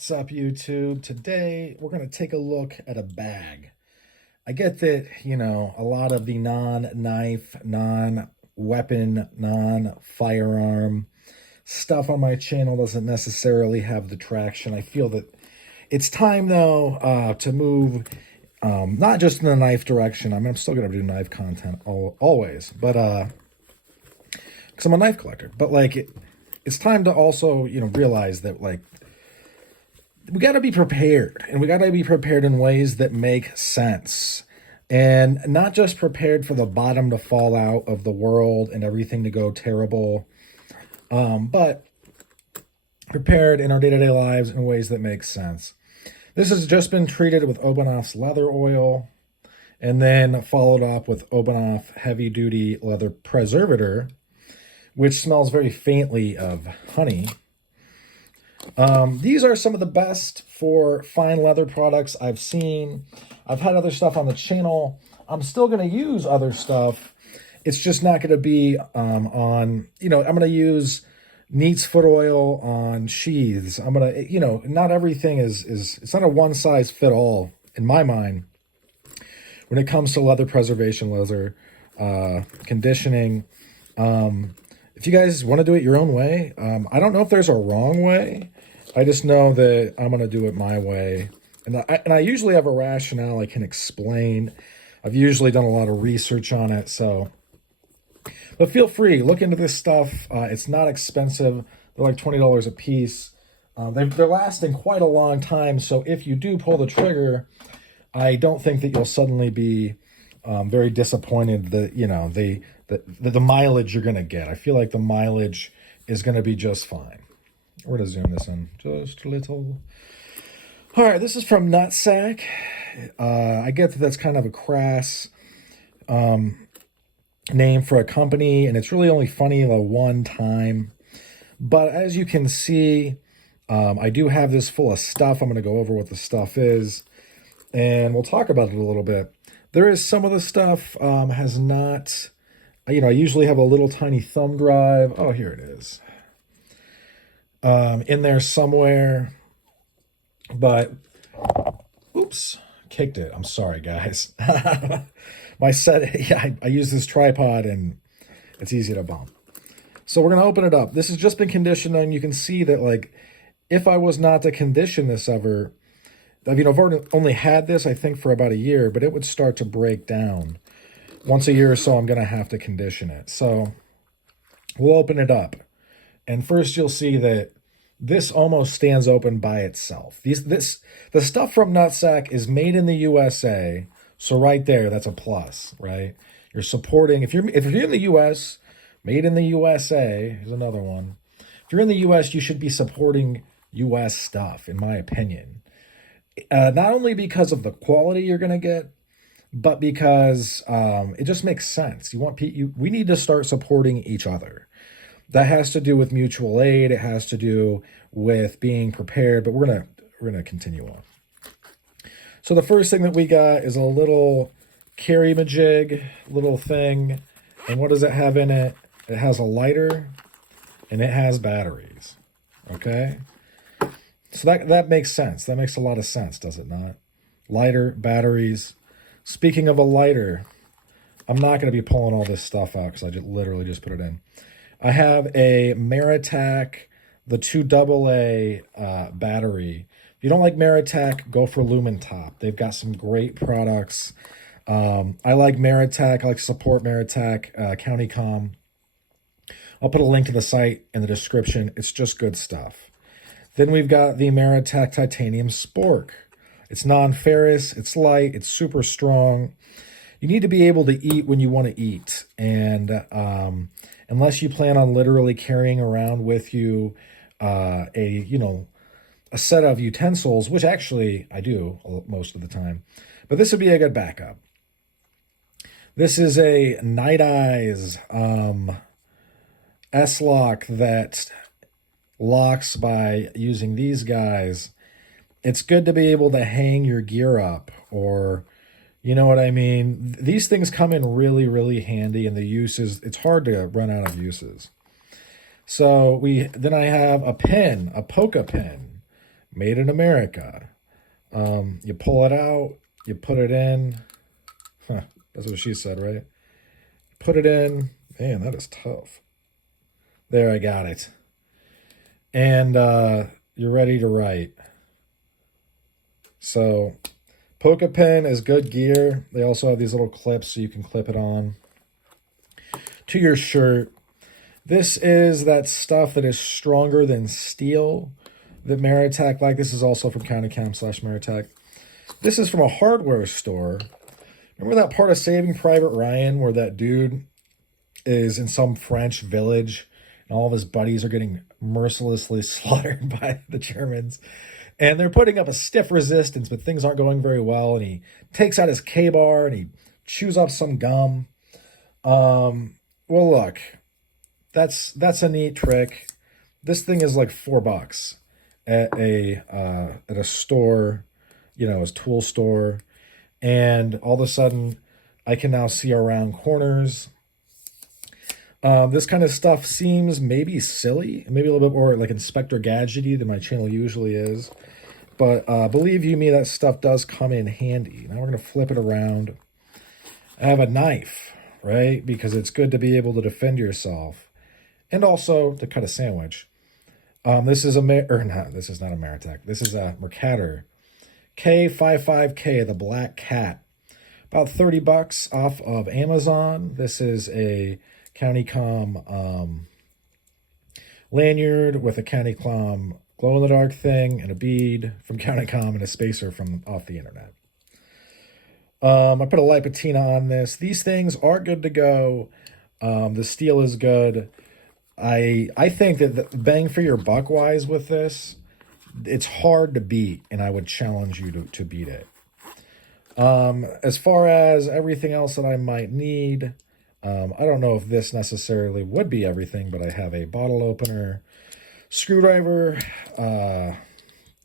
What's up, YouTube? Today, we're going to take a look at a bag. I get that, a lot of the non-knife, non-weapon, non-firearm stuff on my channel doesn't necessarily have the traction. I feel that it's time, though, to move not just in the knife direction. I mean, I'm still going to do knife content always, but because I'm a knife collector. But, it's time to also, realize that, we got to be prepared, and we got to be prepared in ways that make sense, and not just prepared for the bottom to fall out of the world and everything to go terrible, but prepared in our day-to-day lives in ways that make sense. This has just been treated with Obanoff's leather oil, and then followed up with Obanoff heavy-duty leather preservator, which smells very faintly of honey. These are some of the best for fine leather products I've seen. I've had other stuff on the channel. I'm still going to use other stuff. It's just not going to be I'm going to use Neat's foot oil on sheaths. I'm going to, not everything it's not a one-size-fit-all in my mind when it comes to leather preservation, leather conditioning. If you guys want to do it your own way, I don't know if there's a wrong way. I just know that I'm going to do it my way. And I usually have a rationale I can explain. I've usually done a lot of research on it. But feel free, look into this stuff. It's not expensive. They're like $20 a piece. They're lasting quite a long time. So if you do pull the trigger, I don't think that you'll suddenly be very disappointed that, the mileage you're going to get. I feel like the mileage is going to be just fine. We're going to zoom this in just a little. All right, this is from Nutsac. I get that that's kind of a crass name for a company, and it's really only funny the one time. But as you can see, I do have this full of stuff. I'm going to go over what the stuff is, and we'll talk about it a little bit. There is some of the stuff has not... I usually have a little tiny thumb drive. Oh, here it is. In there somewhere. But, oops, kicked it. I'm sorry, guys. My set, I use this tripod and it's easy to bump. So we're going to open it up. This has just been conditioned, and you can see that, if I was not to condition this ever, I've only had this, I think, for about a year, but it would start to break down. Once a year or so, I'm going to have to condition it. So we'll open it up. And first you'll see that this almost stands open by itself. The stuff from Nutsac is made in the USA. So right there, that's a plus, right? You're supporting, if you're in the US, made in the USA, here's another one. If you're in the US, you should be supporting US stuff, in my opinion. Not only because of the quality you're going to get, but because it just makes sense. We need to start supporting each other. That has to do with mutual aid. It has to do with being prepared. But we're gonna continue on. So the first thing that we got is a little carry-majig little thing. And what does it have in it? It has a lighter and it has batteries. Okay. So that makes sense. That makes a lot of sense, does it not? Lighter, batteries. Speaking of a lighter, I'm not going to be pulling all this stuff out because I literally just put it in. I have a Maritac, the 2AA battery. If you don't like Maritac, go for Lumen Top. They've got some great products. I like Maritac. I like to support Maritac, County Com. I'll put a link to the site in the description. It's just good stuff. Then we've got the Maritac Titanium Spork. It's non-ferrous, it's light, it's super strong. You need to be able to eat when you want to eat. And unless you plan on literally carrying around with you a set of utensils, which actually I do most of the time. But this would be a good backup. This is a Night Eyes S-Lock that locks by using these guys. It's good to be able to hang your gear up, or, you know what I mean? These things come in really, really handy, and the uses, it's hard to run out of uses. So then I have a pin, a polka pin. made in America. You pull it out, you put it in. Huh, that's what she said, right? Put it in. Man, that is tough. There, I got it. And you're ready to write. So, Polka pen is good gear. They also have these little clips so you can clip it on to your shirt. This is that stuff that is stronger than steel that Meritech like. This is also from CountyCam/Meritech. This is from a hardware store. Remember that part of Saving Private Ryan where that dude is in some French village and all of his buddies are getting mercilessly slaughtered by the Germans? And they're putting up a stiff resistance, but things aren't going very well. And he takes out his K-bar and he chews up some gum. Well, look, that's a neat trick. This thing is like $4 at a store, you know, a tool store. And all of a sudden, I can now see around corners. This kind of stuff seems maybe silly, maybe a little bit more like Inspector Gadgety than my channel usually is. But believe you me, that stuff does come in handy. Now we're going to flip it around. I have a knife, right? Because it's good to be able to defend yourself. And also to cut a sandwich. This is this is not a Meritech. This is a Mercator K55K, the Black Cat. About $30 off of Amazon. This is a CountyCom lanyard with a CountyCom glow-in-the-dark thing and a bead from CountyCom and a spacer from off the internet. I put a light patina on this. These things are good to go. The steel is good. I think that the bang for your buck wise with this, it's hard to beat, and I would challenge you to beat it. As far as everything else that I might need, I don't know if this necessarily would be everything, but I have a bottle opener, screwdriver,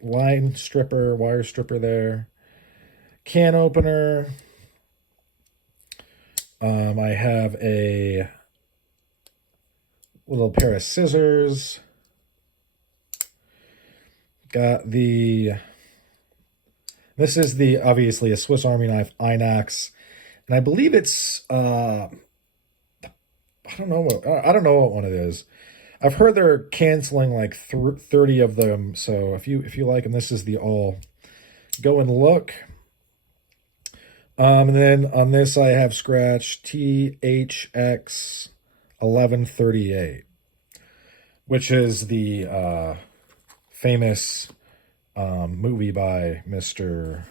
wire stripper there, can opener. I have a little pair of scissors. Got this is obviously a Swiss Army knife Inox, and I believe it's I don't know what one it is. I've heard they're canceling like 30 of them, so if you like them, this is the all. Go and look. And then on this I have scratched THX 1138, which is the famous movie by the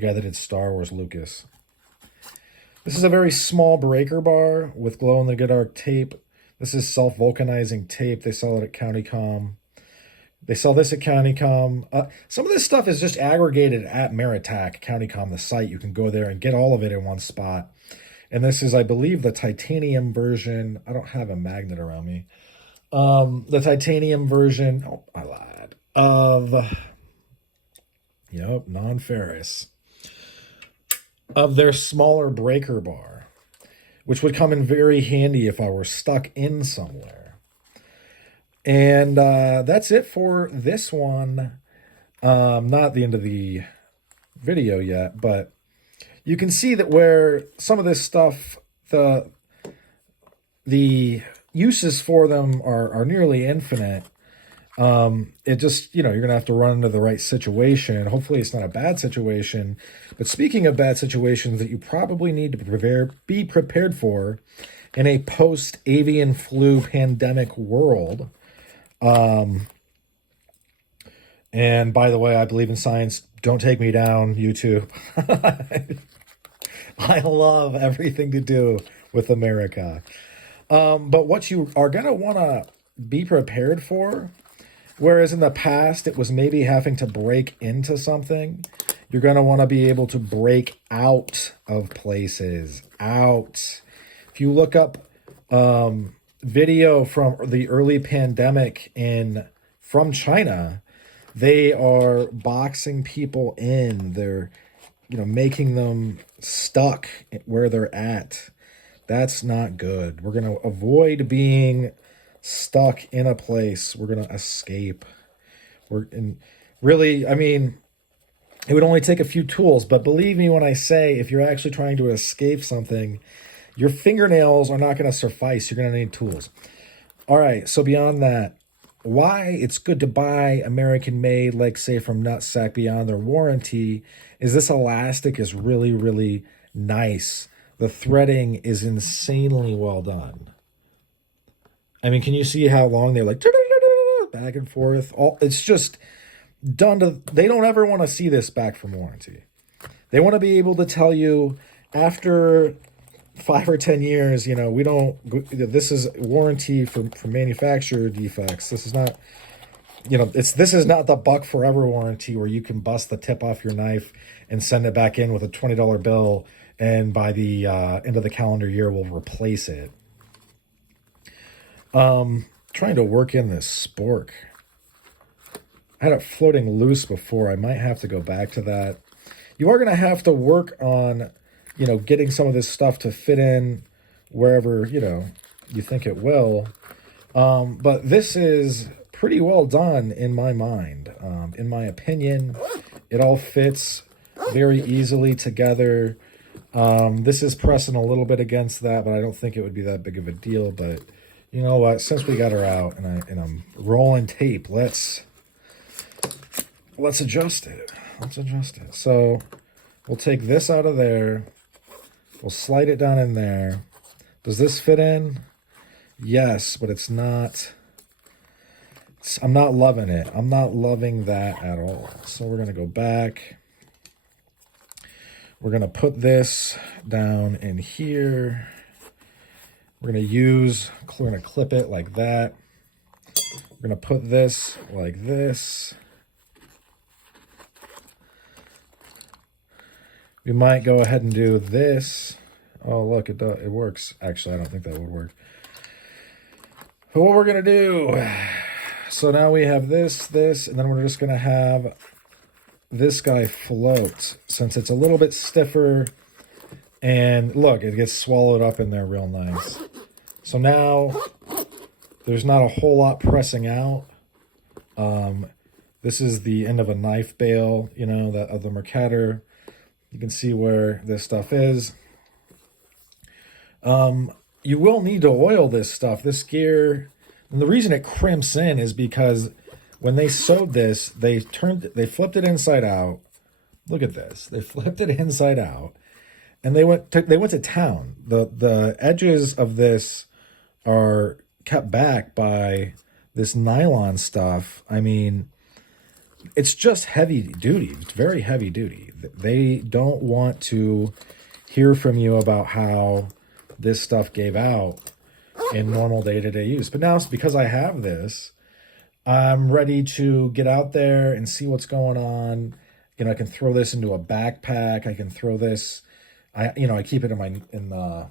guy that did Star Wars, Lucas. This is a very small breaker bar with glow-in-the-dark tape. This is self-vulcanizing tape. They sell it at CountyCom. They sell this at CountyCom. Some of this stuff is just aggregated at Meritech, CountyCom, the site. You can go there and get all of it in one spot. And this is, I believe, the titanium version. I don't have a magnet around me. The titanium version, oh, I lied, of, non-ferrous, of their smaller breaker bar, which would come in very handy if I were stuck in somewhere. And that's it for this one. Not the end of the video yet, but you can see that where some of this stuff, the uses for them are nearly infinite. It just, you're going to have to run into the right situation. Hopefully it's not a bad situation. But speaking of bad situations that you probably need to be prepared for in a post-avian flu pandemic world. And by the way, I believe in science. Don't take me down, YouTube. I love everything to do with America. But what you are going to want to be prepared for, whereas in the past it was maybe having to break into something, you're going to want to be able to break out of places. Out. If you look up video from the early pandemic from China, they are boxing people in. They're, making them stuck where they're at. That's not good. We're going to avoid being stuck in a place. We're going to escape. And really, I mean, it would only take a few tools, but believe me when I say, if you're actually trying to escape something, your fingernails are not going to suffice. You're going to need tools. All right, so beyond that, why it's good to buy American made, like say from Nutsac beyond their warranty, is this elastic is really, really nice. The threading is insanely well done. I mean, can you see how long they're like back and forth? All it's just done to, they don't ever want to see this back from warranty. They want to be able to tell you after 5 or 10 years, we don't, this is warranty for manufacturer defects. This is not, this is not the Buck Forever warranty where you can bust the tip off your knife and send it back in with a $20 bill. And by the end of the calendar year, we'll replace it. Trying to work in this spork. I had it floating loose before. I might have to go back to that. You are going to have to work on, getting some of this stuff to fit in wherever, you think it will. But this is pretty well done in my mind. In my opinion, it all fits very easily together. This is pressing a little bit against that, but I don't think it would be that big of a deal. But you know what? Since we got her out and I'm rolling tape, let's adjust it. Let's adjust it. So we'll take this out of there. We'll slide it down in there. Does this fit in? Yes, but it's not. I'm not loving it. I'm not loving that at all. So we're going to go back. We're going to put this down in here. We're going to clip it like that. We're going to put this like this. We might go ahead and do this. Oh, look, it works. Actually, I don't think that would work. But what we're going to do, so now we have this, and then we're just going to have this guy float, since it's a little bit stiffer. And look, it gets swallowed up in there real nice. So now there's not a whole lot pressing out. This is the end of a knife bail, that of the Mercator. You can see where this stuff is. You will need to oil this stuff. This gear, and the reason it crimps in is because when they sewed this, they flipped it inside out. Look at this. They flipped it inside out, and they went to town. The edges of this are kept back by this nylon stuff. I mean, it's just heavy duty. It's very heavy duty. They don't want to hear from you about how this stuff gave out in normal day-to-day use. But now, because I have this, I'm ready to get out there and see what's going on. I can throw this into a backpack. I can throw this. I keep it in the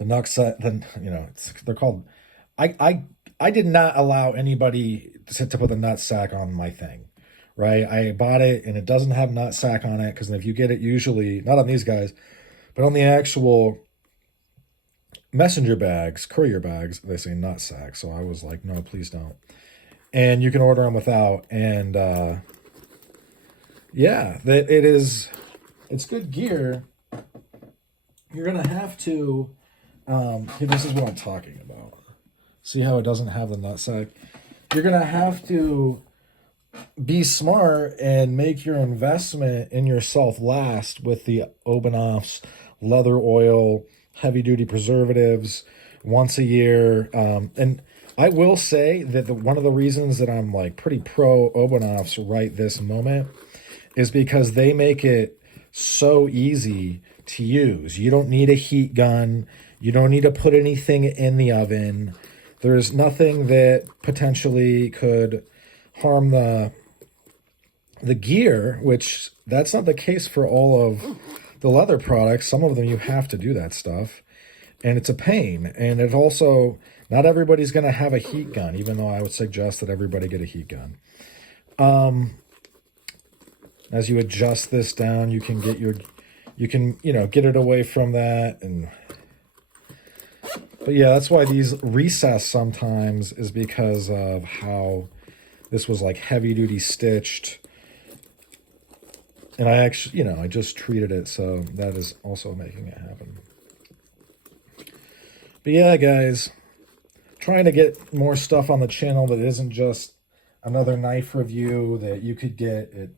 Nutsac. They're called. I did not allow anybody to put the Nutsac on my thing, right? I bought it and it doesn't have Nutsac on it, because if you get it, usually not on these guys, but on the actual messenger bags, courier bags, they say Nutsac. So I was like, no, please don't. And you can order them without. And yeah, it's good gear. You're gonna have to. This is what I'm talking about. See how it doesn't have the Nutsac? You're gonna have to be smart and make your investment in yourself last with the Obanoff's leather oil, heavy duty preservatives once a year. And I will say that one of the reasons that I'm like pretty pro Obanoff's right this moment is because they make it so easy to use. You don't need a heat gun. You don't need to put anything in the oven. There's nothing that potentially could harm the gear, which that's not the case for all of the leather products. Some of them you have to do that stuff, and it's a pain. And it also, not everybody's going to have a heat gun, even though I would suggest that everybody get a heat gun. As you adjust this down, you can get get it away from that. But yeah, that's why these recess sometimes is because of how This was like heavy duty stitched. And I actually, I just treated it, so that is also making it happen. But yeah, guys, trying to get more stuff on the channel that isn't just another knife review that you could get at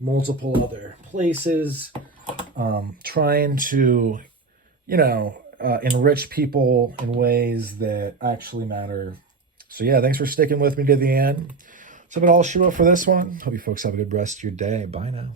multiple other places. Trying to, enrich people in ways that actually matter. So yeah, thanks for sticking with me to the end. So I'm going to all shoot up for this one. Hope you folks have a good rest of your day. Bye now.